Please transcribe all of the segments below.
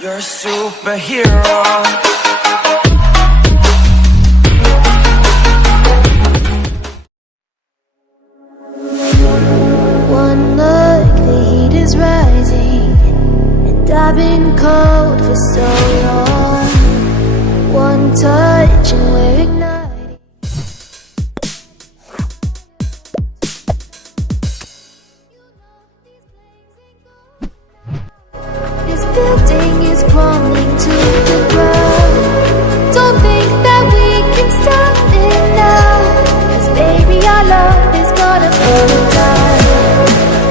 You're a superhero. One look, the heat is rising, and I've been cold for so long. One touch and we're igniting. This building is crumbling to the ground. Don't think that we can stop it now, 'cause baby our love is gonna burn it down.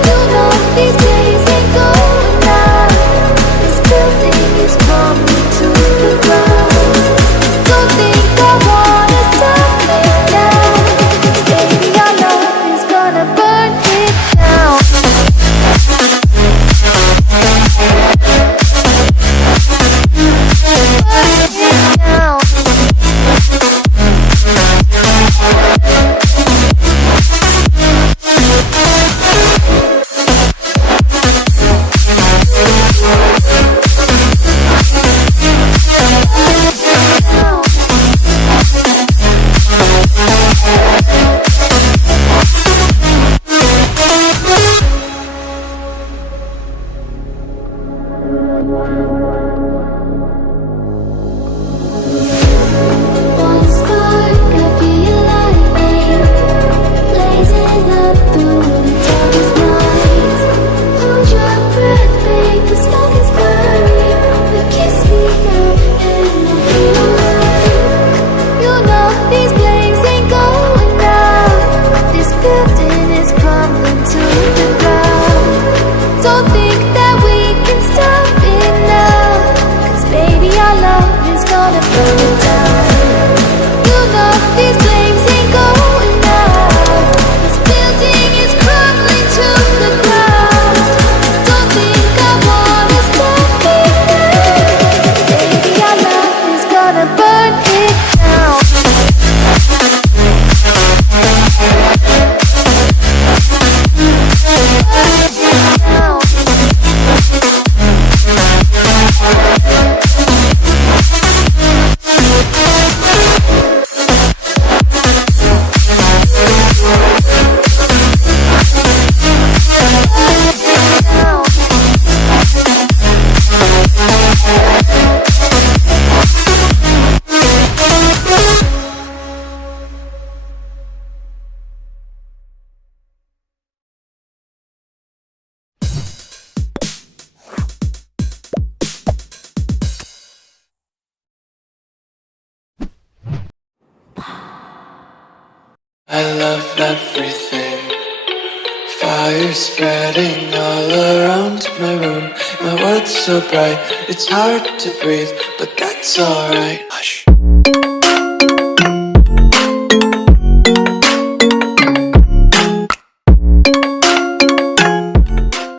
You know these days ain't going out. This building is crumbling to the ground. Don't think I wanna stop it now, 'cause baby our love is gonna burn it down. I love everything. Fire spreading all around my room. My world's so bright, it's hard to breathe, but that's alright.